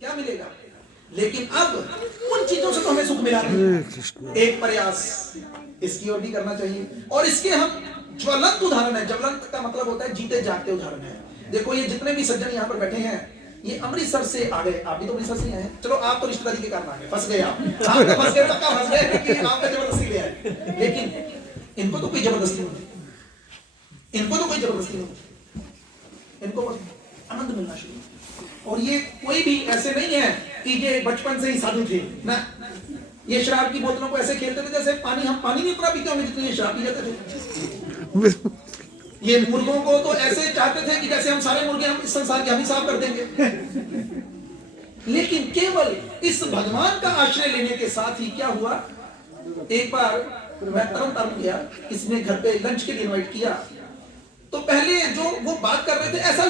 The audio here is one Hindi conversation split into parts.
क्या मिलेगा? लेकिन अब उन चीजों से तो हमें सुख मिला नहीं। एक प्रयास इसकी ओर भी करना चाहिए, और इसके हम ज्वलंत उदाहरण है। ज्वलंत का मतलब होता है जीते जागते उदाहरण है। देखो ये जितने भी सज्जन यहाँ पर बैठे हैं, ये अमृतसर से आ गए। आप भी तो अमृतसर से आए हैं। चलो आप तो रिश्तेदारी के कारण आ गए, फंस गए आप तो फंस गए, पक्का फंस गए, क्योंकि आपका जबरदस्ती ले आए। लेकिन इनको तो कोई जबरदस्ती नहीं, इनको तो कोई जबरदस्ती नहीं, इनको बस आनंद मिलना शुरू। और ये कोई भी ऐसे नहीं है कि ये बचपन से ही साधु थे ना। ये शराब की बोतलों को ऐसे खेलते थे जैसे पानी, हम पानी नहीं उतना पीते होंगे जितनी ये शराब पी जाते थे। ये मुर्गों को तो ऐसे चाहते थे कि जैसे हम सारे मुर्गे, हम इस संसार के हम ही साफ कर देंगे। लेकिन केवल इस भगवान का आश्रय लेने के साथ ही क्या हुआ, एक बार मैं तरन तारण गया, किसी ने घर पे लंच के लिए इनवाइट किया, तो पहले जो वो बात कर रहे थे ऐसा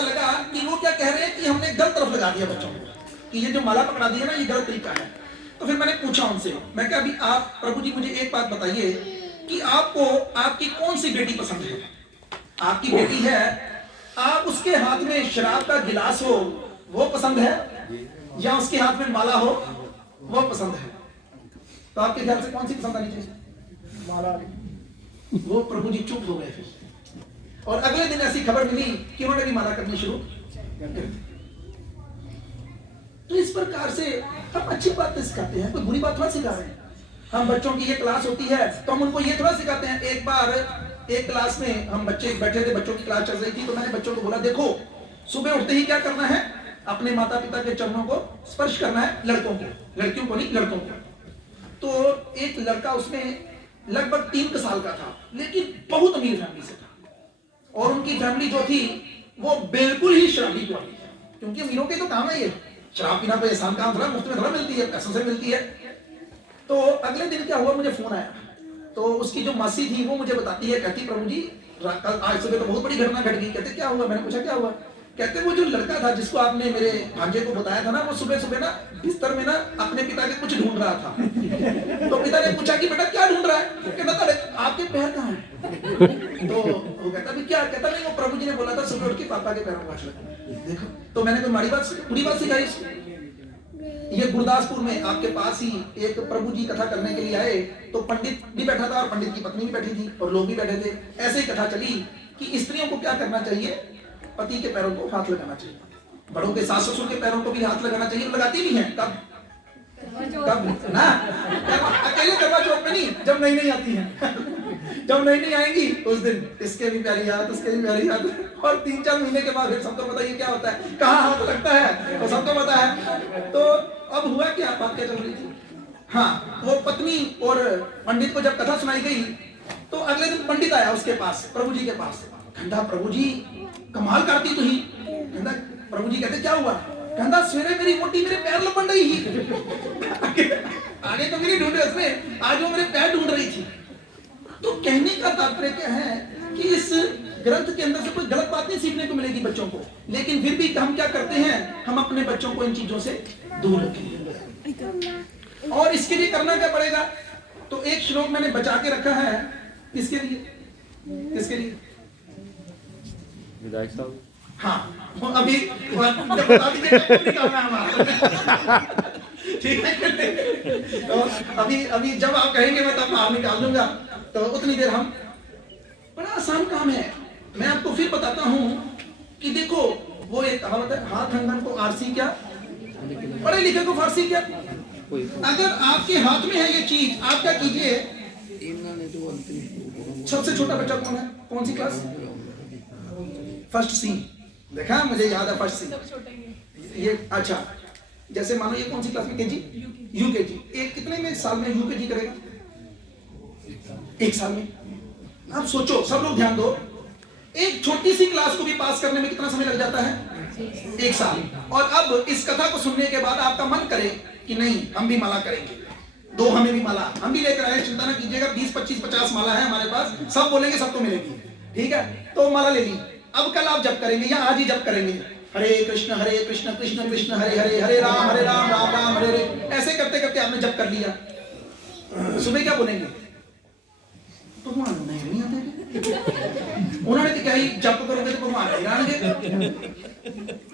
लगा कि वो क्या कह रहे हैं कि हमने गलत तरफ लगा दिया बच्चों को, कि ये जो माला पकड़ा दी है ना, ये गलत तरीका है। तो फिर मैंने पूछा उनसे, मैं कहा अभी आप प्रभु जी मुझे एक बात बताइए कि आपको आपकी कौन सी बेटी पसंद है? आपकी बेटी है, आप उसके हाथ में शराब का गिलास हो वो पसंद है, या उसके हाथ में माला हो वो पसंद है? तो आपके ख्याल से कौन सी पसंद आनी चाहिए? माला। वो प्रभु जी चुप हो गए फिर, और अगले दिन ऐसी खबर मिली कि उन्होंने भी माला करनी शुरू कर दी। तो इस प्रकार से हम अच्छी बात सिखाते हैं, कोई बुरी बात थोड़ा सिखा रहे हैं। हम बच्चों की ये क्लास होती है तो हम उनको ये थोड़ा सिखाते हैं। एक बार एक क्लास में हम बच्चे बैठे थे, बच्चों की क्लास चल रही थी, तो मैंने बच्चों को बोला देखो सुबह उठते ही क्या करना है, अपने माता पिता के चरणों को स्पर्श करना है, लड़कों को, लड़कियों को नहीं, लड़कों को। तो एक लड़का उसमें लगभग 3 साल का था, लेकिन बहुत अमीर फैमिली से था, और उनकी फैमिली जो थी वो बिल्कुल ही शराबी वाली है, क्योंकि अमीरों के तो काम है ये, शराब पीना कोई आसान काम थोड़ा, मुफ्त में थोड़ा मिलती है, पैसों से मिलती है। तो अगले दिन क्या हुआ, मुझे फोन आया, तो उसकी जो मासी थी वो मुझे बताती है, कहती प्रभु जी आज सुबह तो बहुत बड़ी घटना घट गई। कहते क्या हुआ? मैंने पूछा क्या हुआ? कहते वो जो लड़का था जिसको आपने मेरे भांजे को बताया था ना, वो सुबह सुबह ना बिस्तर में ना अपने पिता के कुछ ढूंढ रहा था। तो पिता ने पूछा कि बेटा क्या ढूंढ रहा है? कहता आपके पैर कहाँ है? तो वो कहता भी क्या? कहता नहीं, वो प्रभु जी ने बोला था सुबह उठ के पापा के पैरों को हाथ लगाना। देखो, तो मैंने कोई माड़ी बात, बुरी बात सिखाई उसको? ये गुरदासपुर में आपके पास ही एक प्रभु जी कथा करने के लिए आए, तो पंडित भी बैठा था और पंडित की पत्नी भी बैठी थी और लोग भी बैठे थे। ऐसे ही कथा चली कि स्त्रियों को क्या करना चाहिए, पति के पैरों को हाथ लगाना चाहिए, बड़ों के सास ससुर के पैरों को भी हाथ लगाना चाहिए। लगाती भी है कब ना, अकेले करवा चौथ में नहीं, जब नई नई आती है। जब नई नई आएंगी उस दिन इसके भी प्यारी हाथ, उसके भी प्यारी हाथ, और 3-4 महीने के बाद फिर सबको पता ये क्या होता है, कहाँ हाथ लगता है तो सबको पता है। तो अब हुआ क्या, बात क्या चल रही थी? हाँ, वो पत्नी और पंडित को जब कथा सुनाई गई, तो अगले दिन पंडित आया उसके पास, प्रभु जी के पास। कहता प्रभु जी कमाल करती तुही। कहता प्रभु जी कहते क्या हुआ? कहता सवेरे मेरी मोटी मेरे पैर लपट रही थी। आगे तो मेरी ढूंढे उसने, आज वो मेरे पैर ढूंढ रही थी। तो कहने का तात्पर्य क्या है कि इस ग्रंथ के अंदर से कोई गलत बात नहीं सीखने को मिलेगी बच्चों को, लेकिन फिर भी हम क्या करते हैं, हम अपने बच्चों को इन चीजों से दूर रखें। और इसके लिए करना क्या पड़ेगा? तो एक श्लोक मैंने बचा के रखा है, किसके लिए? किसके लिए? विधायक साहब। हाँ, अभी बता दीजिए कब निकालना है हमारा। ठीक है, तो अभी जब आप कहेंगे मैं तब बाहर निकाल दूंगा, तो उतनी देर हम, बड़ा आसान काम है। मैं आपको फिर बताता हूं कि देखो वो एक कहावत है, हाथ अंगन को आरसी क्या, पढ़े लिखे को फारसी क्या। अगर आपके हाथ में है ये चीज, आप क्या कीजिए। सबसे छोटा बच्चा कौन है? कौन सी क्लास? फर्स्ट सी। देखा, मुझे याद है फर्स्ट सी। ये अच्छा, जैसे मानो ये कौन सी क्लास में? KG, UKG. एक कितने में साल में यूकेजी करेगा? 1 साल में। आप सोचो, सब लोग ध्यान दो, एक छोटी सी क्लास को भी पास करने में कितना समय लग जाता है? 1 साल। और अब इस कथा को सुनने के बाद आपका मन करे कि नहीं हम भी माला करेंगे, दो हमें भी माला, हम भी लेकर आए, चिंता ना कीजिएगा, 20, 25, 50 माला है हमारे पास, सब बोलेंगे सबको मिलेगी, ठीक है? तो माला ले ली, अब कल आप जप करेंगे या आज ही जप करेंगे, हरे कृष्ण कृष्ण कृष्ण हरे हरे, हरे राम राम राम हरे हरे। ऐसे करते करते आपने जप कर लिया। सुबह क्या बोलेंगे? भगवान नहीं आते उन्होंने तो क्या ही जप करोगे तो भगवान नहीं आएंगे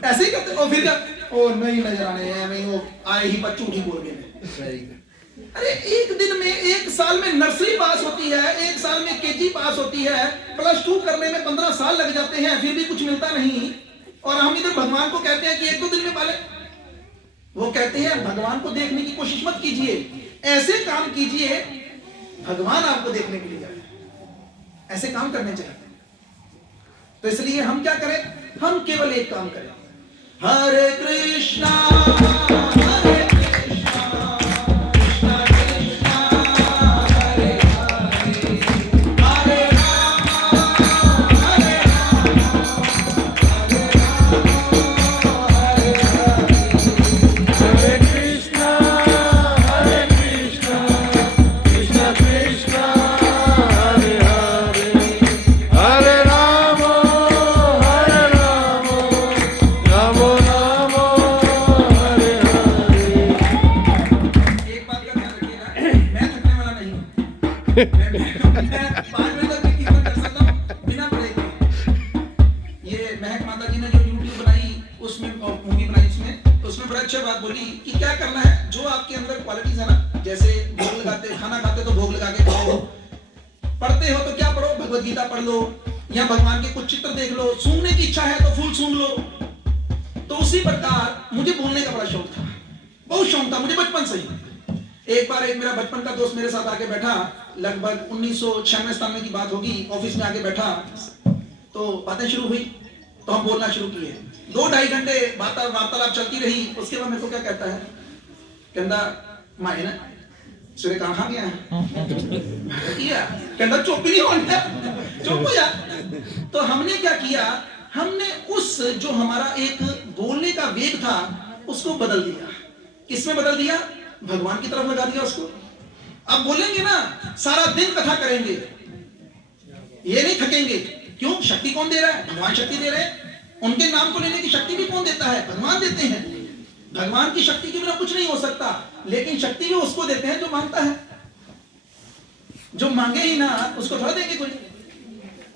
ऐसे ही करते। और फिर क्या ओ नहीं नजर आने नहीं वो आए ही बच्चों झूठी बोल गए। अरे एक दिन में, एक साल में नर्सरी पास होती है, एक साल में केजी पास होती है, +2 करने में 15 साल लग जाते हैं, फिर भी कुछ मिलता नहीं। और हम इधर भगवान को कहते हैं कि 1-2 दिन में पाले। वो कहते हैं भगवान को देखने की कोशिश मत कीजिए, ऐसे काम कीजिए भगवान आपको देखने के लिए आए, ऐसे काम करने चाहिए। तो इसलिए हम क्या करें, हम केवल एक काम करें, हरे कृष्णा हरे लगभग 1996 की बात होगी। ऑफिस में आके बैठा तो बातें शुरू हुई, तो हम बोलना शुरू किए। 2-2.5 घंटे वार्तालाप चलती रही। उसके बाद मेरे को क्या कहता है, कहता माए ना सुरे कहाँ गया है कहता चुप नहीं होना, चुप हो जा। तो हमने क्या किया, हमने उस जो हमारा एक बोलने का वेग था उसको बदल दिया। किसमें बदल दिया, भगवान की तरफ लगा दिया उसको। अब बोलेंगे ना, सारा दिन कथा करेंगे, ये नहीं थकेंगे। क्यों, शक्ति कौन दे रहा है, भगवान शक्ति दे रहे हैं। उनके नाम को लेने की शक्ति भी कौन देता है, भगवान देते हैं। भगवान की शक्ति के बिना कुछ नहीं हो सकता, लेकिन शक्ति भी उसको देते हैं जो मांगता है। जो मांगे ही ना उसको थोड़ा देंगे कोई।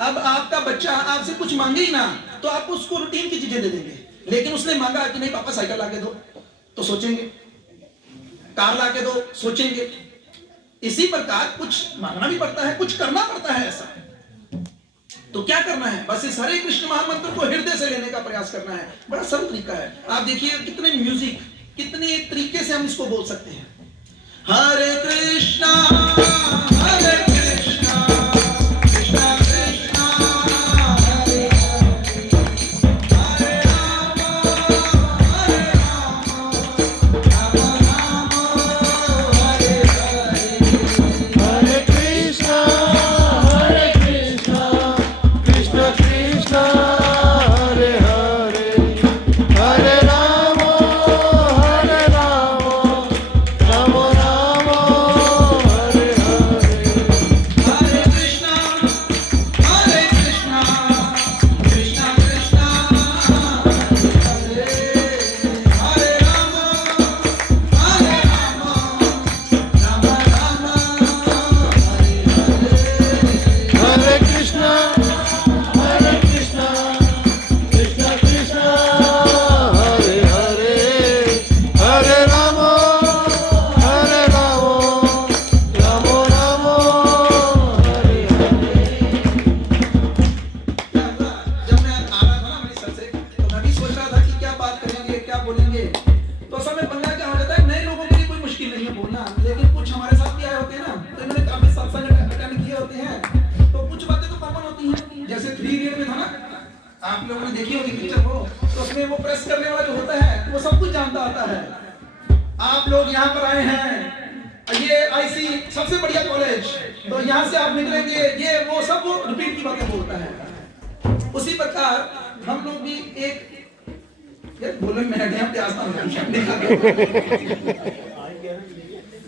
अब आपका बच्चा आपसे कुछ मांगे ही ना तो आप उसको रूटीन की चीजें दे देंगे, लेकिन उसने मांगा कि नहीं पापा साइकिल लाके दो, तो सोचेंगे। कार लाके दो, सोचेंगे। इसी प्रकार कुछ मांगना भी पड़ता है, कुछ करना पड़ता है। ऐसा तो क्या करना है, बस इस हरे कृष्ण महामंत्र को हृदय से लेने का प्रयास करना है। बड़ा सरल तरीका है। आप देखिए कितने म्यूजिक, कितने तरीके से हम इसको बोल सकते हैं। हरे कृष्णा हरे कृष्णा कृष्णा कृष्णा हरे हरे, हरे राम राम राम हरे हरे, हरे कृष्णा कृष्णा कृष्णा हरे हरे, हरे राम राम राम हरे हरे। हरे कृष्णा कृष्णा कृष्णा हरे हरे, हरे राम राम राम हरे हरे। हरे कृष्णा कृष्णा कृष्णा हरे हरे, हरे राम राम राम हरे हरे। क्या हुआ? जब मैं आ रहा था ना मेरी सर से, तो मैं भी सोच रहा था कि क्या बात करेंगे, क्या बोलेंगे। तो असल में पंगा क्या हो जाता है, नए लोगों के लिए कोई मुश्किल नहीं है बोलना, लेकिन कुछ हमारे साथ भी आए होते हैं ना, तो इन्होंने काफी सत्संग अटेंड किए होते हैं, तो कुछ बातें तो कॉमन होती हैं। जैसे 3 इडियट में था ना, आप लोगों ने देखी होगी पिक्चर को, तो उसमें वो प्रेस करने वाला जो होता है वो सब कुछ जानता होता है। आप लोग यहाँ पर आए हैं, ये आईसी सबसे बढ़िया कॉलेज, तो यहाँ से आप निकलेंगे, ये वो सब वो रिपीट की बातें बोलता है। उसी प्रकार हम लोग भी एक बोले मैं हड्डियां प्यास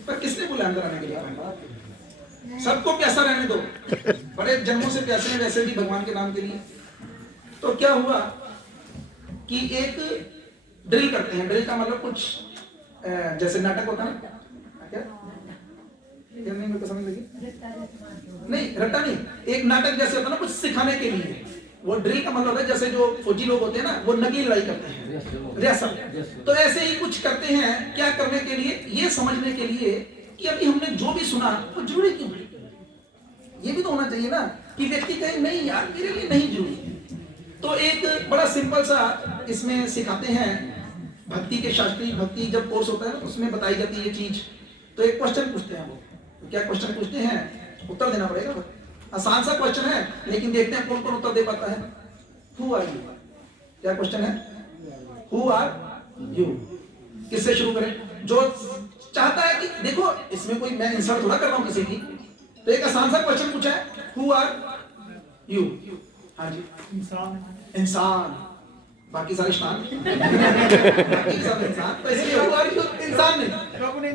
पर किसने बोला अंदर आने के लिए, सबको प्यासा रहने दो, बड़े जन्मों से प्यासे हैं वैसे भी भगवान के नाम के लिए। तो क्या हुआ कि एक ड्रिल करते हैं। ड्रिल का मतलब कुछ जैसे नाटक होता है ना, क्या क्या नहीं मेरे को समझ लगी? नहीं, रट्टा नहीं, एक नाटक जैसे होता है ना कुछ सिखाने के लिए। वो ड्रिल का मतलब है जैसे जो फौजी लोग होते हैं ना, वो नकली लड़ाई करते हैं, रिहर्सल। तो ऐसे ही कुछ करते हैं, क्या करने के लिए? ये समझने के लिए कि अभी हमने जो भी सुना वो जरूरी क्यों है। ये भी तो होना चाहिए ना कि व्यक्ति कहे नहीं यार मेरे लिए नहीं जरूरी। तो एक बड़ा सिंपल सा इसमें सिखाते हैं, भक्ति के शास्त्री भक्ति जब कोर्स होता है ना उसमें बताई जाती है ये चीज। तो एक क्वेश्चन पूछते हैं वो, तो क्या क्वेश्चन पूछते हैं, उत्तर देना पड़ेगा। आसान सा क्वेश्चन है लेकिन देखते हैं कौन कौन उत्तर दे पाता है। Who are you? क्या क्वेश्चन है? Who are you? किससे शुरू करें? जो चाहता है कि देखो इसमें कोई मैं इंसल्ट थोड़ा कर रहा हूं किसी की, तो एक आसान सा क्वेश्चन पूछा है, हु आर यू? हाँ जी, इंसान। बाकी सारे इंसान बाकी सब इंसान, तो इसलिए हु आर यू इंसान नहीं, प्रभु ने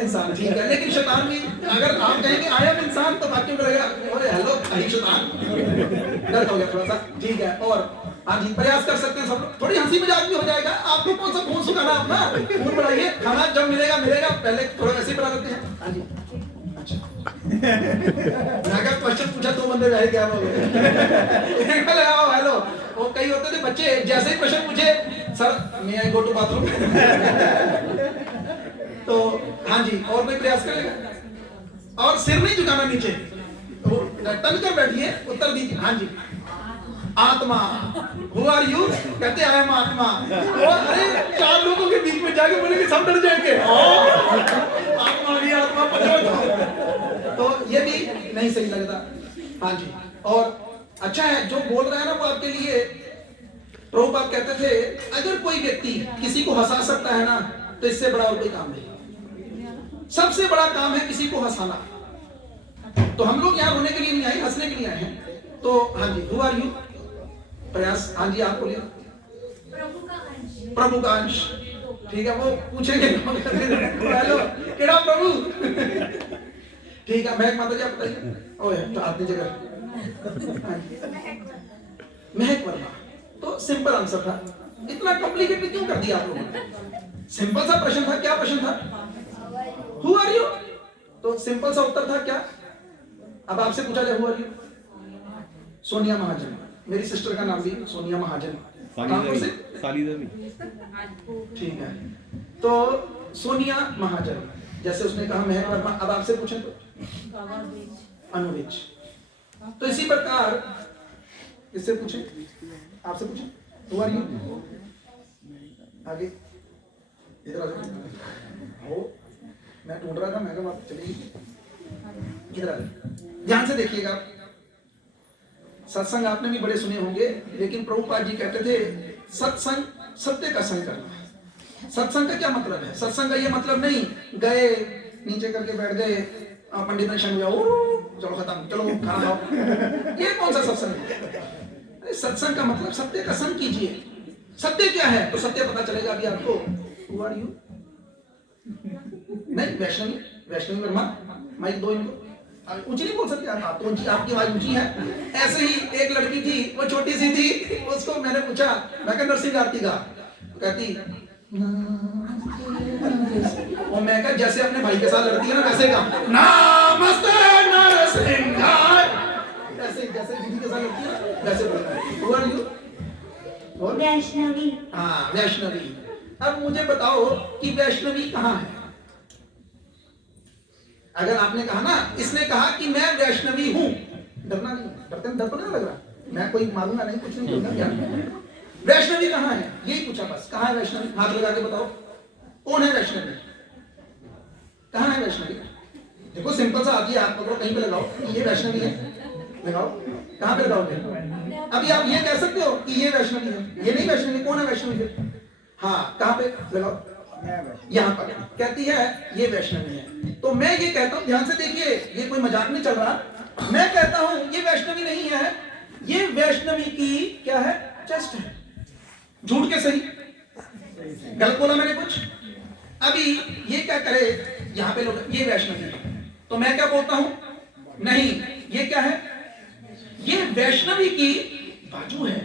इंसान। ठीक है, लेकिन शैतान भी अगर आप कहेंगे आई एम इंसान तो बाकी करेगा ओए हेलो आई शैतान, डर हो गया थोड़ा सा। ठीक है, और हाँ जी प्रयास कर सकते हैं सब लोग, थोड़ी हंसी मजाक भी हो जाएगा। आपको कौन सा खून सुखाना, अपना खून बढ़ाइए, खाना जब मिलेगा मिलेगा, पहले थोड़ा ऐसे ही बना देते हैं। हाँ जी, अच्छा क्वेश्चन पूछा तो बंदे रहे क्या हेलो, वो कई होते थे बच्चे जैसे ही प्रश्न पूछे सर मैं आई गो टू बाथरूम। तो हाँ जी, और कोई प्रयास करेगा? और सिर नहीं झुकाना नीचे, तो तन कर बैठिए, उत्तर दीजिए। हाँ जी, आत्मा। Who are you? कहते आई एम आत्मा। और अरे 4 लोगों के बीच में जाके बोलेंगे सब डर जाएंगे, आत्मा भी आत्मा तो ये भी नहीं सही लगता। हाँ जी, और अच्छा है जो बोल रहा है ना वो आपके लिए, प्रभुपाद कहते थे अगर कोई व्यक्ति किसी को हंसा सकता है ना तो इससे बड़ा और कोई काम नहीं। सबसे बड़ा काम है किसी को हंसाना। तो हम लोग यहाँ रोने के लिए नहीं आए, हंसने के लिए आए हैं। तो हाँ जी, हु आर यू? प्रयास। हाँ जी, आप बोलिए। प्रभु का अंश। ठीक है, वो पूछेंगे हेलो केड़ा प्रभु। ठीक है, महक माता जी आप बताइए। ओए तो आपने जगह महक वर्मा। तो सिंपल आंसर था, इतना कॉम्प्लिकेटेड क्यों कर दिया आप लोगों ने? सिंपल सा प्रश्न था, क्या प्रश्न था? Who are you? तो सिंपल सा उत्तर था क्या? अब आपसे पूछा जाए who are you? Sonia Mahajan, मेरी सिस्टर का नाम भी सोनिया महाजन। ठीक है, तो सोनिया महाजन, जैसे उसने कहा महक वर्मा। अब आपसे पूछे तो अनुवेज। तो इसी प्रकार इससे पूछे, आपसे पूछे हु आर यू? आगे इधर आ जाओ, मैं ढूंढ रहा था, मैं कहा आप चलिए इधर आ जाओ। ध्यान से देखिएगा, सत्संग आपने भी बड़े सुने होंगे, लेकिन प्रभुपाद जी कहते थे सत्संग सत्य का संग करना। सत्संग का क्या मतलब है? सत्संग का ये मतलब नहीं गए नीचे करके बैठ गए, पंडित ने शंग चलो खत्म, चलो खाना खाओ, ये कौन सा सत्संग है? सत्संग का मतलब सत्य का संग कीजिए। सत्य क्या है तो सत्य पता चलेगा अभी आपको। Who are you? नहीं, वैष्णवी वर्मा, माइक दो इनको। ऊंची नहीं बोल सकते आप तो, आपकी आवाज ऊंची है। ऐसे ही एक लड़की थी, वो छोटी सी थी, उसको मैंने पूछा, मैं कहा नरसिंह आरती का, तो कहती और मैं कहा जैसे अपने भाई के साथ लड़ती है ना वैसे का नमस्ते नरसिंह, ऐसे जैसे दीदी के साथ लड़ती है ना वैसे बोलना है। Who are you? वैष्णवी। हाँ, वैष्णवी। अब मुझे बताओ कि वैष्णवी कहाँ है? अगर आपने कहा ना, इसने कहा कि मैं वैष्णवी हूं, डरना नहीं, डर तो नहीं लग रहा, मैं कोई मारूंगा नहीं, कुछ नहीं बोलूंगा। क्या वैष्णवी कहाँ है यही पूछा बस। कहाँ है वैष्णवी? हाथ लगा के बताओ कौन है वैष्णवी? कहाँ है वैष्णवी? देखो सिंपल सा आती है, हाथ पकड़ो, कहीं पे लगाओ कि ये वैष्णवी है, लगाओ। कहाँ पे लगाओगे? अभी आप ये कह सकते हो कि ये वैष्णवी है, ये नहीं वैष्णवी। कौन है वैष्णवी? हाँ, कहाँ पे लगाओ? यहाँ पर। कहती है ये वैष्णवी है। तो मैं ये कहता हूँ, ध्यान से देखिए, ये कोई मजाक नहीं चल रहा। मैं कहता हूँ ये वैष्णवी नहीं है, ये वैष्णवी की क्या है? चेस्ट है। झूठ के सही? गलत बोला मैंने कुछ? अभी ये क्या करे, यहाँ पे लोग ये वैष्णवी है, तो मैं क्या बोलता हूँ? नहीं, ये क्या है? ये वैष्णवी की बाजू है।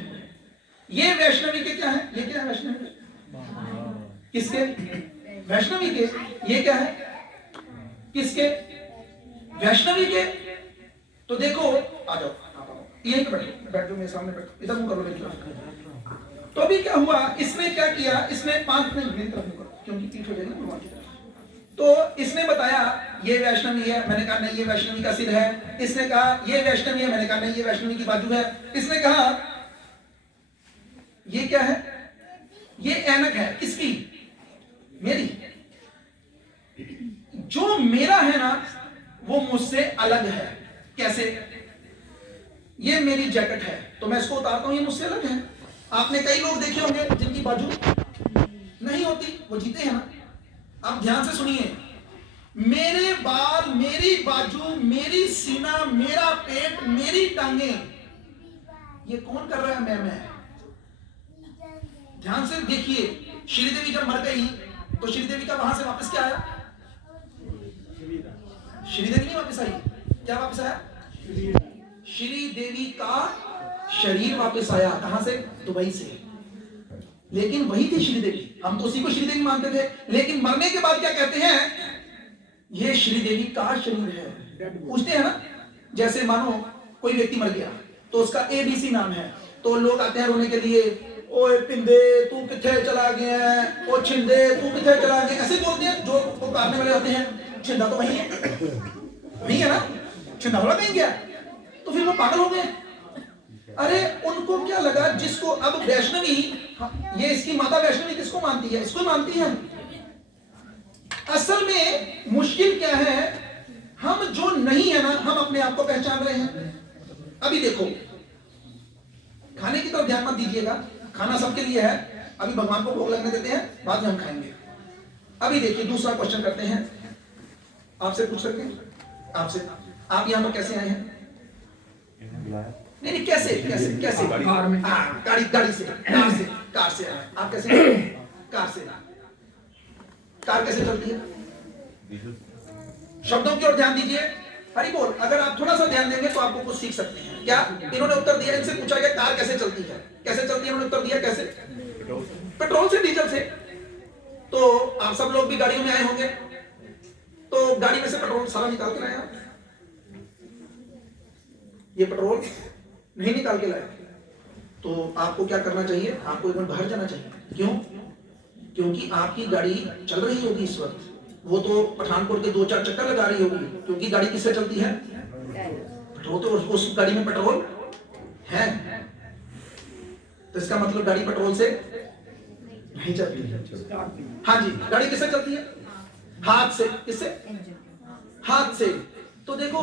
ये वैष्णवी के क्या है? ये क्या है वैष्णवी? किसके? वैष्णवी के। ये क्या है? किसके? वैष्णवी के तो देखो, आ जाओ आप आओ, यहीं पे बैठो, बैठो मेरे सामने बैठो, इधर मुंह करो मेरी तरफ। तो अभी क्या हुआ, इसने क्या किया, इसने 5 मिनट मेरी तरफ मुंह करो क्योंकि पीठ हो जाएगी ना भगवान की तरफ। तो इसने बताया ये वैष्णवी है, मैंने कहा नहीं ये वैष्णवी का सिर है। इसने कहा ये वैष्णवी है, मैंने कहा नहीं ये वैष्णवी की बाजू है। इसने कहा ये क्या है, ये ऐनक है, किसकी, मेरी। जो मेरा है ना वो मुझसे अलग है। कैसे, ये मेरी जैकेट है तो मैं इसको उतारता हूं, ये मुझसे अलग है। आपने कई लोग देखे होंगे जिनकी बाजू नहीं होती, वो जीते हैं ना। आप ध्यान से सुनिए, मेरे बाल, मेरी बाजू, मेरी सीना, मेरा पेट, मेरी टांगे, ये कौन कर रहा है, मैं। ध्यान से देखिए, श्रीदेवी जब मर गई तो श्रीदेवी का वहां से वापस क्या आया, श्रीदेवी नहीं वापस आई, क्या वापस आया, श्रीदेवी का शरीर वापस आया। कहां से, दुबई से। लेकिन वही थी श्रीदेवी, हम तो उसी को श्रीदेवी मानते थे। लेकिन मरने के बाद क्या कहते हैं, ये श्रीदेवी का शरीर है। पूछते हैं ना, जैसे मानो कोई व्यक्ति मर गया तो उसका ABC नाम है, तो लोग आते हैं रोने के लिए, ओए पिंदे तू किथे चला गया है, ओ छिंदे तू किथे चला गया, ऐसे बोलते हैं। जो पुकारने वाले होते हैं, छिंदा तो वही है, वही है ना, छिंदा थोड़ा कहीं गया, तो फिर वो पागल हो गए। अरे उनको क्या लगा, जिसको अब वैष्णवी, ये इसकी माता वैष्णवी किसको मानती है, इसको मानती है। असल में मुश्किल क्या है, हम जो नहीं है ना, हम अपने आप को पहचान रहे हैं। अभी देखो, खाने की तरफ ध्यान मत दीजिएगा, खाना सबके लिए है, अभी भगवान को भोग लगने देते हैं, बाद में हम खाएंगे। अभी देखिए दूसरा क्वेश्चन करते हैं, आपसे पूछ सकते हैं, आपसे, आप यहां पर कैसे आए हैं? नहीं कैसे कैसे कैसे, कार में, गाड़ी से, कार से आए। आप कैसे, कार से। कार कैसे चलती है? शब्दों की ओर ध्यान दीजिए, हरि बोल। अगर आप थोड़ा सा ध्यान देंगे तो आपको कुछ सीख सकते हैं। क्या इन्होंने उत्तर दिया, इनसे पूछा गया कार कैसे चलती है, कैसे चलती है, इन्होंने उत्तर दिया कैसे, पेट्रोल से, डीजल से। तो आप सब लोग भी गाड़ियों में आए होंगे, तो गाड़ी में से पेट्रोल सारा निकाल के लाए आप? ये पेट्रोल नहीं निकाल के लाए, तो आपको क्या करना चाहिए, आपको एक मिनट बाहर जाना चाहिए। क्यों? क्योंकि आपकी गाड़ी चल रही होगी इस वक्त, वो तो पठानकोट के 2-4 चक्कर लगा रही होगी, क्योंकि गाड़ी किससे चलती है, पेट्रोल। तो उस गाड़ी में पेट्रोल है, तो इसका मतलब गाड़ी पेट्रोल से नहीं चलती है। हाँ जी, गाड़ी किससे चलती है, हाथ से। किससे, हाथ से। तो देखो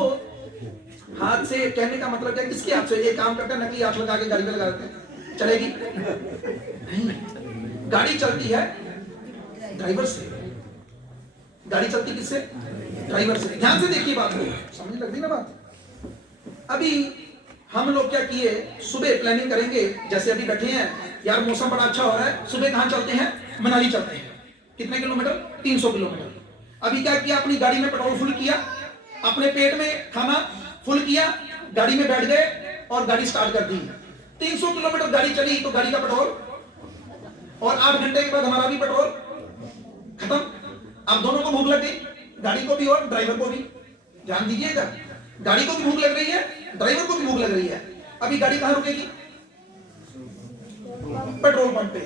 हाथ से कहने का मतलब क्या, किसके हाथ से, ये काम करते हैं नकली हाथ लगा के गाड़ी में लगा देते हैं, चलेगी नहीं। गाड़ी चलती है ड्राइवर से, गाड़ी चलती किससे, ड्राइवर से। ध्यान से देखिए बात को, समझ लग रही ना बात। अभी हम लोग क्या किए, सुबह प्लानिंग करेंगे, जैसे अभी बैठे हैं, यार मौसम बड़ा अच्छा हो रहा है, सुबह कहां चलते हैं, मनाली चलते हैं। कितने किलोमीटर, 300 किलोमीटर। अभी क्या किया, अपनी गाड़ी में पेट्रोल फुल किया, अपने पेट में खाना फुल किया, गाड़ी में बैठ गए और गाड़ी स्टार्ट कर दी। 300 किलोमीटर गाड़ी चली तो गाड़ी का पेट्रोल, और 8 घंटे के बाद हमारा भी पेट्रोल खत्म। अब दोनों को भूख लग गई, गाड़ी को भी और ड्राइवर को भी। ध्यान दीजिएगा, गाड़ी को भी भूख लग रही है, ड्राइवर को भी भूख लग रही है। अभी गाड़ी कहां रुकेगी, पेट्रोल पंप पे।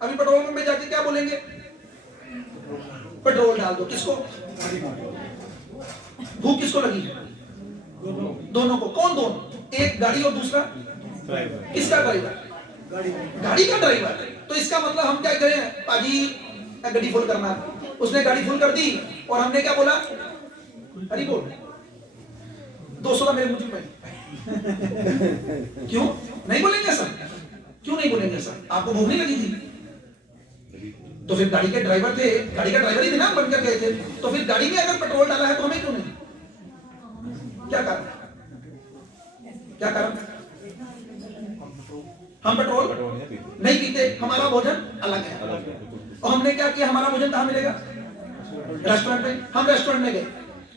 अभी पेट्रोल पंप पे जाके क्या बोलेंगे, पेट्रोल डाल दो। किसको, भूख किसको लगी है, दोनों को। कौन दोनों, एक गाड़ी और दूसरा किसका, ड्राइवर, गाड़ी का ड्राइवर। तो इसका मतलब हम क्या करें, पाजी गाड़ी फुल करना, उसने गाड़ी फुल कर दी और हमने क्या बोला, अरे बोल 200 का मेरे मुझे क्यों नहीं बोलेंगे सर, क्यों नहीं बोलेंगे सर, आपको भूख नहीं लगी थी? तो फिर गाड़ी के ड्राइवर थे, गाड़ी का ड्राइवर ही थे ना, बनकर गए थे, तो फिर गाड़ी में अगर पेट्रोल डाला है तो हमें क्यों नहीं? क्या कारण, क्या कारण? हम पेट्रोल नहीं पीते, हमारा भोजन अलग है। और हमने क्या किया, हमारा भोजन कहां मिलेगा, रेस्टोरेंट में। हम रेस्टोरेंट में गए,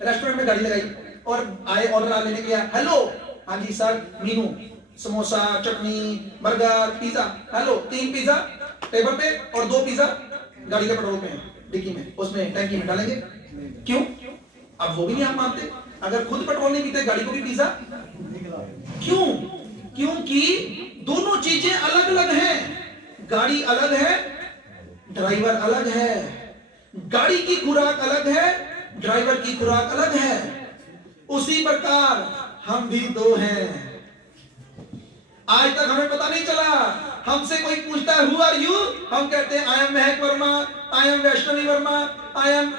रेस्टोरेंट में गाड़ी लगाई और आए, ऑर्डर लेने के लिए, हेलो हाँ जी sir, menu, samosa, chutney, burger, pizza. Hello, 3 pizza table पे और 2 पिज्जा गाड़ी के पेट्रोल में, डिक्की में, उसमें टैंकी में डालेंगे। क्यों? अब वो भी नहीं आप मानते। अगर खुद पेट्रोल नहीं पीते गाड़ी को भी पिज्जा क्यों? क्योंकि दोनों चीजें अलग अलग हैं। गाड़ी अलग है, ड्राइवर अलग है। गाड़ी की खुराक अलग है, ड्राइवर की खुराक अलग है। उसी प्रकार हम भी दो हैं। आज तक हमें पता नहीं चला। हमसे कोई पूछता है हु आर यू, हम कहते हैं I am Mehak Verma, I am Vaishnavi Verma, I am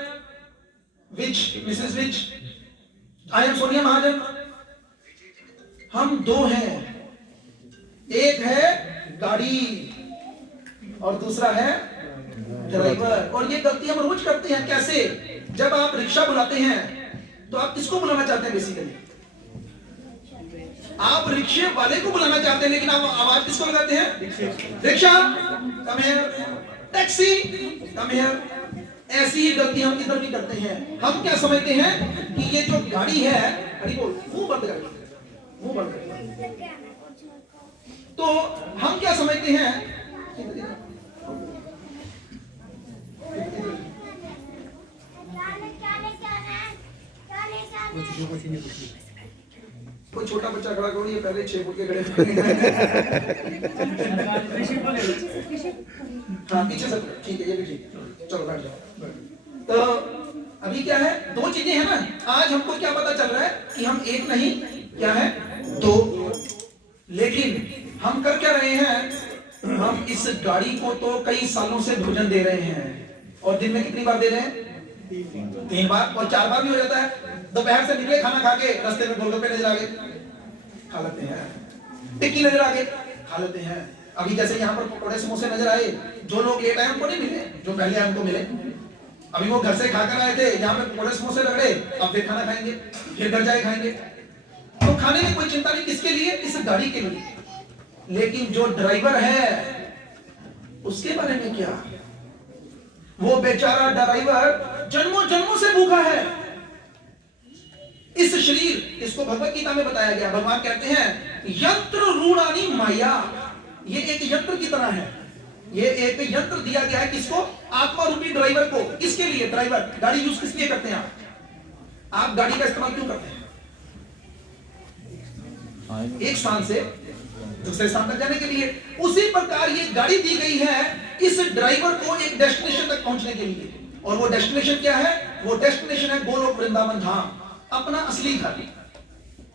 witch Mrs witch, I am Sonia Mahajan. हम दो हैं, एक है गाड़ी और दूसरा है ड्राइवर। और ये गलती हम रोज करते हैं। कैसे? जब आप रिक्शा बुलाते हैं तो आप किसको बुलाना चाहते हैं? बेसिकली आप रिक्शे वाले को बुलाना चाहते हैं, लेकिन आप आवाज किसको लगाते हैं? Rickshaw come here, taxi come here. ऐसी ही गलती हम इधर भी करते हैं। हम क्या समझते हैं कि ये जो गाड़ी है, अरे बोल मुंह बंद कर, मुंह बंद कर। तो हम क्या समझते हैं, कोई छोटा बच्चा खड़ा करो, ये पहले 6 फुट के खड़े हाँ पीछे से, ठीक है ये भी ठीक है, चलो बैठ जाओ। तो अभी क्या है, दो चीजें हैं ना। आज हमको क्या पता चल रहा है कि हम एक नहीं, क्या है, दो। लेकिन हम कर क्या रहे हैं, हम इस गाड़ी को तो कई सालों से भोजन दे रहे हैं। और दिन में कितनी बार दे रहे हैं? 3 बार, और 4 बार भी हो जाता है। दोपहर से निकले खाना खा के, रास्ते में गोलगप्पे नजर आ गए, खा लेते हैं। टिक्की नजर आ गए, खा लेते हैं। अभी जैसे यहाँ पर पकौड़े समोसे नजर आए, जो लोग लेट आए उनको नहीं मिले, जो पहले आए उनको मिले। अभी वो घर से खाकर आए थे, यहाँ पे पकौड़े समोसे लग रहे, अब फिर खाना खाएंगे, फिर घर जाए खाएंगे। तो खाने में कोई चिंता नहीं, किसके लिए? इस गाड़ी के लिए। लेकिन जो ड्राइवर है उसके बारे में क्या? वो बेचारा ड्राइवर जन्मों जन्मों से भूखा है। इस शरीर, इसको भगवत गीता में बताया गया, भगवान कहते हैं यंत्र रूढ़ानी माया। ये एक यंत्र की तरह है। ये एक यंत्र दिया गया है किसको? आत्मा रूपी ड्राइवर को। किसके लिए? ड्राइवर गाड़ी यूज किस लिए करते हैं? आप गाड़ी का इस्तेमाल क्यों करते हैं? एक स्थान से दूसरे स्थान तक जाने के लिए। उसी प्रकार ये गाड़ी दी गई है इस ड्राइवर को एक डेस्टिनेशन तक पहुंचने के लिए। और वो डेस्टिनेशन क्या है? वो डेस्टिनेशन है गोलोक वृंदावन धाम, अपना असली घर।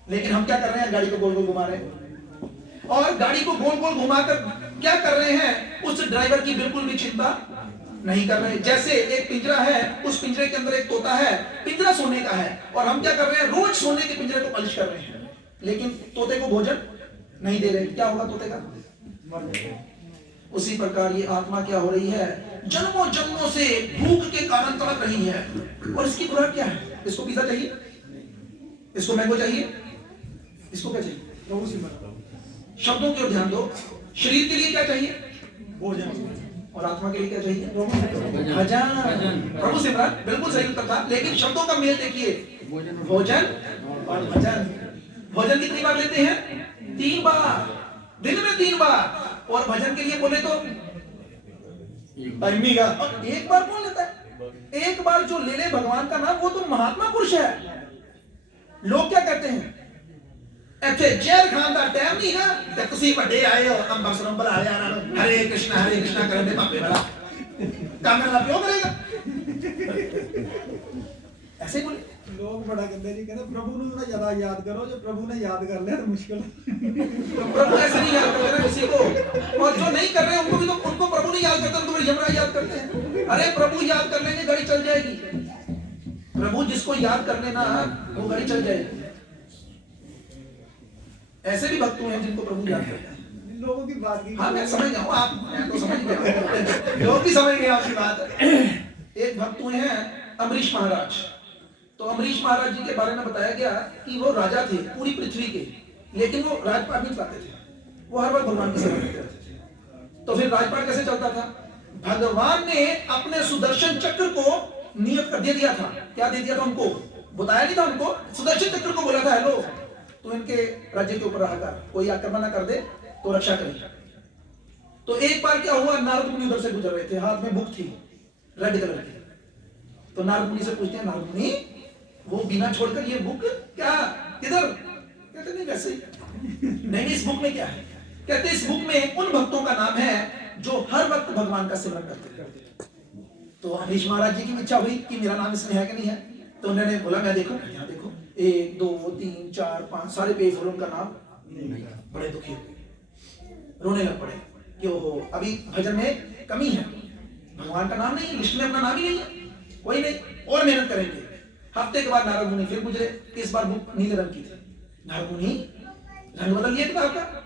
लेकिन हम क्या कर रहे हैं? गाड़ी को गोल गोल घुमा रहे हैं। और गाड़ी को गोल गोल घुमाकर क्या कर रहे हैं? उस ड्राइवर की बिल्कुल भी चिंता नहीं कर रहे। जैसे एक पिंजरा है, उस पिंजरे के अंदर एक तोता है, पिंजरा सोने का है, और हम क्या कर रहे हैं? रोज सोने के पिंजरे को पॉलिश कर रहे हैं, लेकिन तोते को भोजन नहीं दे रहे। क्या होगा तोते का? उसी प्रकार ये आत्मा क्या हो रही है? जन्मों जन्मों से भूख के कारण तड़प रही है। और इसकी खुराक क्या है? इसको पिज्जा चाहिए, इसको मैंगो चाहिए, इसको क्या चाहिए? शब्दों की ओर ध्यान दो। शरीर के लिए क्या चाहिए? भोजन। और आत्मा के लिए क्या चाहिए? भजन। प्रभु सिमरन, बिल्कुल सही उत्तर था। लेकिन शब्दों का मेल देखिए, भोजन और भजन। भोजन कितनी बार लेते हैं? 3 बार, दिन में 3 बार। और भजन के लिए बोले तो टाइमी का। और 1 बार कौन लेता है? 1 बार जो ले ले भगवान का नाम, वो तो महात्मा पुरुष है। लोग क्या कहते हैं? ਇੱਥੇ ਜ਼ਹਿਰ ਖਾਣ ਦਾ ਟਾਈਮ ਨਹੀਂ ਹੈ ਤੇ ਤੁਸੀਂ ਵੱਡੇ ਆਏ ਹੋ ਅੰਬਰਸਰੋਂ ਬੁਲਾ ਲਿਆ ਇਹਨਾਂ ਨੂੰ, ਹਰੇ ਕ੍ਰਿਸ਼ਨਾ ਕਰਨ ਦੇ ਭਾਪੇ ਵਾਲਾ ਕੰਮ ਇਹਨਾਂ ਦਾ ਪਿਓ ਕਰੇਗਾ। ऐसे बोले लोग बड़ा कहते जी, कहते प्रभु ने थोड़ा ज्यादा याद करो, जो प्रभु ने याद कर लिया तो मुश्किल। तो प्रभु ऐसे नहीं याद करते ना किसी को, और जो नहीं कर रहे उनको भी तो, उनको प्रभु नहीं याद करते, उनको यमराज याद करते हैं। अरे प्रभु याद कर लेंगे गाड़ी चल जाएगी। प्रभु जिसको याद कर लेना वो गाड़ी चल जाएगी। ऐसे भी भक्त हैं जिनको प्रभु याद करते हैं। लोगों की बात की, हाँ मैं समझ गया हूँ, आप मैं तो समझ गया, लोग भी समझ गए आपकी बात। एक भक्त हुए हैं अमरीश महाराज। तो अमरीश महाराज जी के बारे में बताया गया कि वो राजा थे पूरी पृथ्वी के, लेकिन वो राजपाट नहीं चलाते थे, वो हर वक्त भगवान की सेवा करते रहते थे। तो फिर राजपाट कैसे चलता था? भगवान ने अपने सुदर्शन चक्र को नियत कर दे दिया था। क्या दे दिया था उनको? बताया नहीं था उनको। सुदर्शन चक्र को बोला था, हेलो तो इनके राज्य के ऊपर रहा कर, कोई आक्रमण ना कर दे तो रक्षा करें। तो एक बार क्या हुआ, नारद मुनि उधर से गुजर रहे थे, हाथ में बुक थी रेड कलर की। तो नारद मुनि से पूछते हैं, नारद मुनि वो बिना छोड़कर ये बुक क्या किधर? कहते नहीं वैसे ही नहीं, इस बुक में क्या है? कहते इस बुक में उन भक्तों का नाम है जो हर वक्त भगवान का सिमरन करते हैं। तो अम्बरीश महाराज जी की इच्छा हुई कि मेरा नाम इसमें है कि नहीं है, तो उन्होंने बोला मैं देखो, यहाँ देखो 1 2 3 4 5 सारे पेज और उनका नाम नहीं। बड़े दुखी हो गए, रोने लग पड़े कि ओहो अभी भजन में कमी है, भगवान का नाम नहीं, लिस्ट में अपना नाम ही नहीं है, कोई नहीं और मेहनत करेंगे। हफ्ते के बाद नारद मुनि फिर गुजरे, इस बार बुक नीले रंग की थी। नारद मुनि रंग बदल लिया किताब का,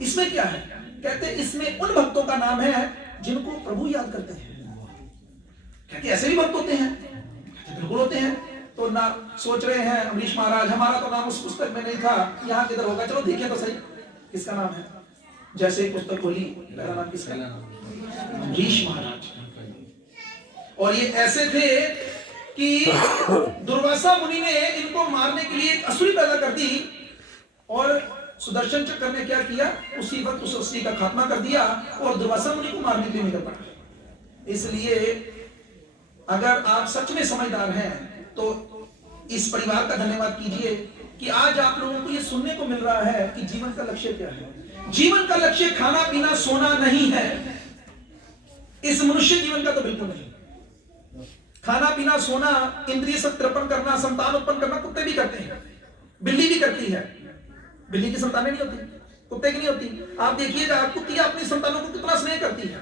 इसमें क्या है? कहते इसमें उन भक्तों का नाम है जिनको प्रभु याद करते हैं। कहते ऐसे भी भक्त होते हैं? कहते बिल्कुल होते हैं। तो ना सोच रहे हैं अम्बरीश महाराज हमारा तो नाम उस पुस्तक में नहीं था, यहाँ किधर होगा, चलो देखिए तो सही किसका नाम है। जैसे एक पुस्तक खोली, पहला नाम किसका? अम्बरीश महाराज। और ये ऐसे थे कि दुर्वासा मुनि ने इनको मारने के लिए एक असुरी पैदा कर दी और सुदर्शन चक्र ने क्या किया, उसी वक्त उस असुरी का खात्मा कर दिया और दुर्वासा मुनि को मारने के लिए निकल पड़ा। इसलिए अगर आप सच में समझदार हैं तो इस परिवार का धन्यवाद कीजिए कि आज आप लोगों को यह सुनने को मिल रहा है कि जीवन का लक्ष्य क्या है। जीवन का लक्ष्य खाना पीना सोना नहीं है, इस मनुष्य जीवन का तो बिल्कुल नहीं। खाना पीना सोना, इंद्रिय सत्यापन करना, संतान उत्पन्न करना कुत्ते भी करते हैं, बिल्ली भी करती है। बिल्ली की संतानें नहीं होती, कुत्ते की नहीं होती। आप देखिएगा कुत्तियां अपनी संतानों को कितना स्नेह करती है,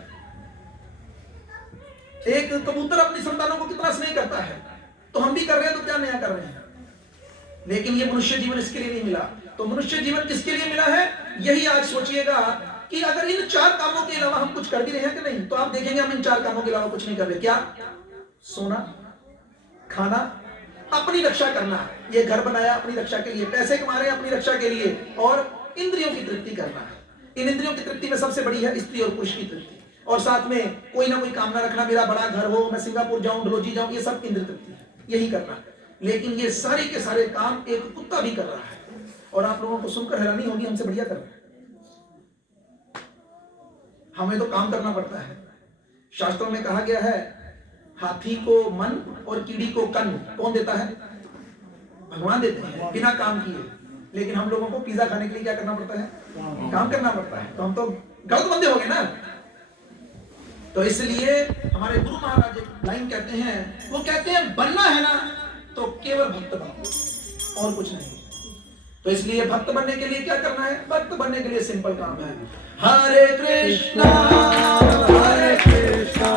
एक कबूतर अपनी संतानों को कितना स्नेह करता है। तो हम भी कर रहे हैं तो क्या नया कर रहे हैं। लेकिन ये मनुष्य जीवन इसके लिए नहीं मिला। तो मनुष्य जीवन किसके लिए मिला है, यही आज सोचिएगा कि अगर इन 4 कामों के अलावा हम कुछ कर भी रहे हैं कि नहीं, तो आप देखेंगे हम इन 4 कामों के अलावा कुछ नहीं कर रहे। क्या? सोना, खाना, अपनी रक्षा करना, ये घर बनाया अपनी रक्षा के लिए, पैसे कमा रहे हैं अपनी रक्षा के लिए, और इंद्रियों की तृप्ति करना। इन इंद्रियों की तृप्ति में सबसे बड़ी है स्त्री और पुरुष की तृप्ति, और साथ में कोई ना कोई कामना रखना, मेरा बड़ा घर हो, मैं सिंगापुर जाऊं, डलोजी जाऊं, ये सब इंद्रिय तृप्ति है, यही करना। लेकिन ये सारे के सारे काम एक कुत्ता भी कर रहा है, और आप लोगों को सुनकर हैरानी होगी, हमसे बढ़िया कर रहा है। हमें तो काम करना पड़ता है। शास्त्रों में कहा गया है हाथी को मन और कीड़ी को कन्न कौन देता है? भगवान देते हैं बिना काम किए। लेकिन हम लोगों को पिज्जा खाने के लिए क्या करना पड़ता है? काम करना पड़ता है। तो हम तो गलत बंदे हो गए ना। तो इसलिए हमारे गुरु महाराज एक लाइन कहते हैं, वो कहते हैं बनना है ना तो केवल भक्त बनो और कुछ नहीं। तो इसलिए भक्त बनने के लिए क्या करना है? भक्त बनने के लिए सिंपल काम है, हरे कृष्णा हरे कृष्णा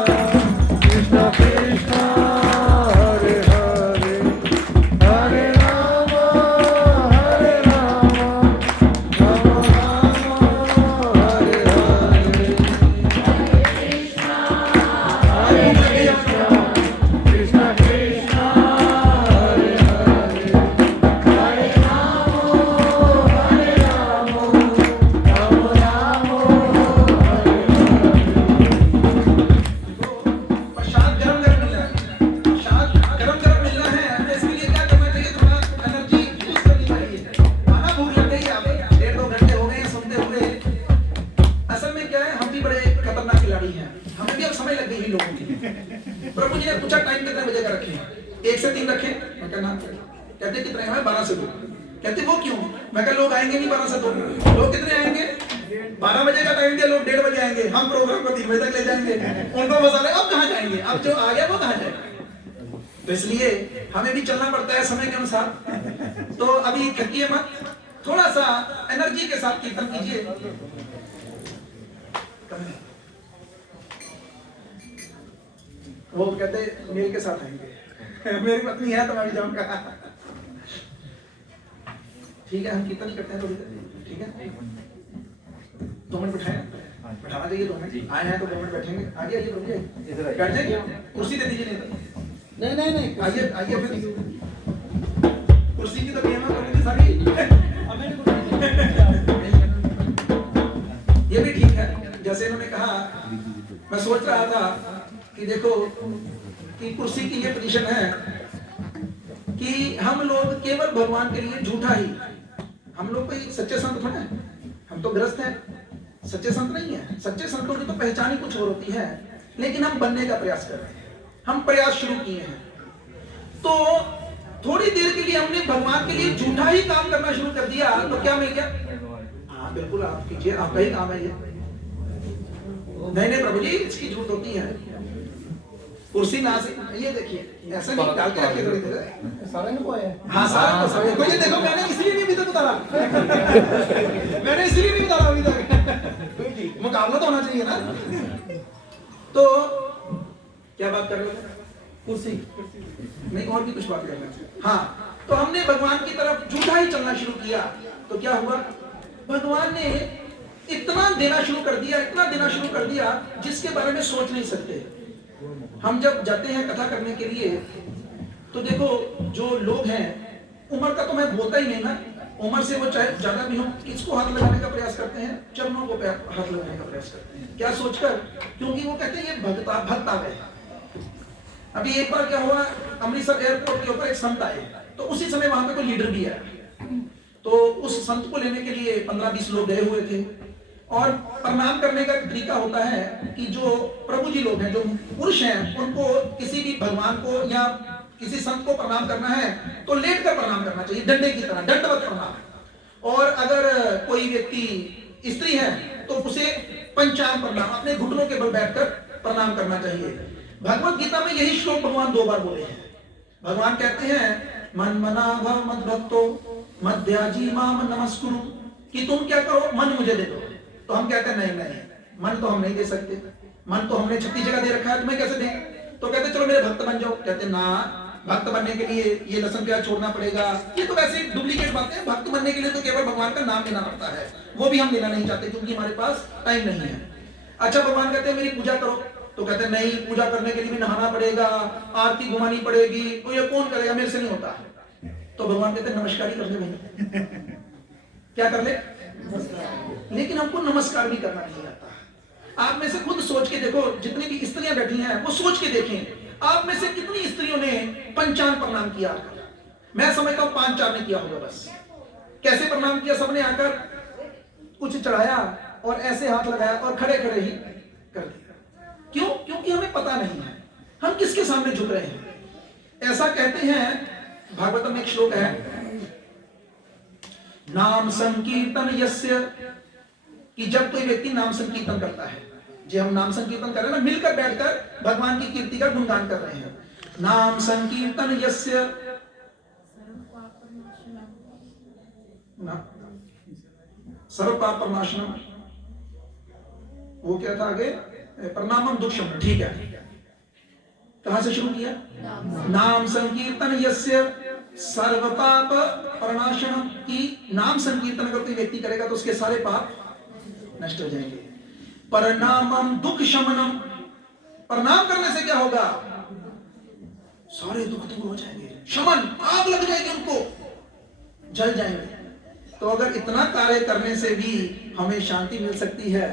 कृष्णा कृष्णा हरे हरे, हरे राम हरे राम, राम राम हरे हरे, हरे कृष्णा कृष्णा कृष्णा हरे हरे, हरे राम हरे राम, राम राम हरे हरे। प्रसाद गरम गरम मिल रहा है, प्रसाद गरम गरम मिल रहा है, तो इसके लिए क्या करना चाहिए? थोड़ा एनर्जी यूज करनी चाहिए। खाना भूख लग गई, आप 1.5-2 घंटे हो गए सुनते हुए। असल में क्या है, हम भी बड़े खतरनाक खिलाड़ी हैं, हमें भी अब समय लग गई लोगों की। प्रभु जी ने पूछा टाइम कितने बजे का रखें? 1 से 3 रखें। मैं कहना कहते कितने हमें? 12 से 2। कहते वो क्यों? मैं कहा लोग आएंगे नहीं 12 से 2। लोग कितने आएंगे? 12 बजे का टाइम दिया, लोग 1:30 बजे आएंगे। हम प्रोग्राम को 3 बजे तक ले जाएंगे, उनको बता रहे अब कहाँ जाएंगे, अब जो आ गया वो कहाँ जाएगा। तो इसलिए हमें भी चलना पड़ता है समय के अनुसार। तो अभी थकिए मत, थोड़ा सा एनर्जी के साथ कीर्तन कीजिए। वो कहते मेल के साथ आएंगे मेरी पत्नी है तो मैं भी जाऊंगा। ठीक है, हम कीर्तन करते हैं थोड़ी देर, ठीक है? 2 मिनट बैठाएं, बैठाना चाहिए 2 मिनट। आए हैं तो 2 मिनट बैठेंगे। आगे आइए प्रभु जी, बैठ जाइए, कुर्सी दे दीजिए। नहीं आइए आइए, फिर कुर्सी की तो नियम है प्रभु जी सारी। ये भी ठीक है, जैसे इन्होंने कहा। मैं सोच रहा था कि देखो कि कुर्सी की ये पोजीशन है कि हम लोग केवल भगवान के लिए झूठा ही, हम लोग कोई सच्चे संत थोड़े हैं, हम तो ग्रस्त हैं, सच्चे संत नहीं है। सच्चे संतों की तो पहचान ही कुछ और होती है। लेकिन हम बनने का प्रयास कर रहे हैं, हम प्रयास शुरू किए हैं। तो थोड़ी देर के लिए हमने भगवान के लिए झूठा ही काम करना शुरू कर दिया तो क्या मिल गया? हाँ बिल्कुल, आप कीजिए, आपका ही काम है ये। नहीं नहीं प्रभु जी, इसकी झूठ होती है। कुर्सी ना से ये देखिए ऐसा नहीं डाल के रखिए थोड़ी देर। सारे को है। हाँ सारा को सब को ये देखो, मैंने इसलिए नहीं अभी तक उतारा। मैंने इसलिए नहीं उतारा अभी तक। मुकाबला तो होना चाहिए ना। तो क्या बात कर रहे हो? कुर्सी नहीं, और भी कुछ बात करना है। हाँ, तो हमने भगवान की तरफ झूठा ही चलना शुरू किया तो क्या हुआ? भगवान ने इतना देना शुरू कर दिया, इतना देना शुरू कर दिया जिसके बारे में सोच नहीं सकते। हम जब जाते हैं कथा करने के लिए तो देखो जो लोग हैं, उम्र का तो मैं बोलता ही नहीं ना, उम्र से वो चाहे ज्यादा भी हो, किसको हाथ लगाने का प्रयास करते हैं? चरणों को हाथ लगाने का प्रयास करते हैं। क्या सोचकर? क्योंकि वो कहते हैं ये भक्त आ गए। अभी एक बार क्या हुआ, अमृतसर एयरपोर्ट के ऊपर एक संत आए, तो उसी समय वहां पे कोई लीडर भी आया। तो उस संत को लेने के लिए 15-20 लोग गए हुए थे। और प्रणाम करने का तरीका होता है कि जो प्रभु जी लोग हैं, जो पुरुष हैं, उनको किसी भी भगवान को या किसी संत को प्रणाम करना है तो लेट कर प्रणाम करना चाहिए, डंडे की तरह, दंडवत प्रणाम। और अगर कोई व्यक्ति स्त्री है तो उसे पंचांग प्रणाम, अपने घुटनों के बल बैठकर प्रणाम करना चाहिए। भगवत गीता में यही श्लोक भगवान 2 बार बोले हैं। भगवान कहते हैं मन मनाभ मद भक्तो मध्याजी माम नमस्कुरु, कि तुम क्या करो, मन मुझे दे दो। तो हम कहते हैं नहीं नहीं, मन तो हम नहीं दे सकते, मन तो हमने 36 जगह दे रखा है, तुम्हें कैसे दें? तो कहते चलो मेरे भक्त बन जाओ। कहते ना, भक्त बनने के लिए ये लहसुन प्याज छोड़ना पड़ेगा। ये तो वैसे डुप्लीकेट बातें हैं। भक्त बनने के लिए तो केवल भगवान का नाम लेना पड़ता है, वो भी हम लेना नहीं चाहते क्योंकि हमारे पास टाइम नहीं है। अच्छा, भगवान कहते हैं मेरी पूजा करो, तो कहते हैं नहीं, पूजा करने के लिए भी नहाना पड़ेगा, आरती घुमानी पड़ेगी, तो ये कौन करेगा, मेरे से नहीं होता। तो भगवान कहते हैं नमस्कार ही कर ले भाई। क्या कर ले? लेकिन हमको नमस्कार भी करना नहीं आता। आप में से खुद सोच के देखो, जितनी भी स्त्रियां बैठी हैं वो सोच के देखें, आप में से कितनी स्त्रियों ने पंचांग प्रणाम किया? मैं समझता हूं 5-4 ने किया होगा बस। कैसे प्रणाम किया? सबने आकर कुछ चढ़ाया और ऐसे हाथ लगाया और खड़े खड़े ही कर दिया। क्यों? क्योंकि हमें पता नहीं है हम किसके सामने झुक रहे हैं। ऐसा कहते हैं, भागवतम में एक श्लोक है, नाम संकीर्तन यस्य, कि जब कोई व्यक्ति नाम संकीर्तन करता है, जो हम नाम संकीर्तन कर रहे हैं ना, मिलकर बैठकर भगवान की कीर्ति का गुणगान कर रहे हैं। नाम संकीर्तन यस्य सर्व पाप प्रणाशनम, वो क्या था आगे? प्रणामम दुष्टम। ठीक है, कहां से शुरू किया? नाम संकीर्तन यस्य सर्व पाप प्रणाशनम, की नाम संकीर्तन अगर कोई व्यक्ति करेगा तो उसके सारे पाप नष्ट हो जाएंगे। प्रणामम दुख शमनम, प्रणाम करने से क्या होगा? सारे दुख दूर हो जाएंगे, शमन, आग लग जाएगी उनको, जल जाएंगे। तो अगर इतना कार्य करने से भी हमें शांति मिल सकती है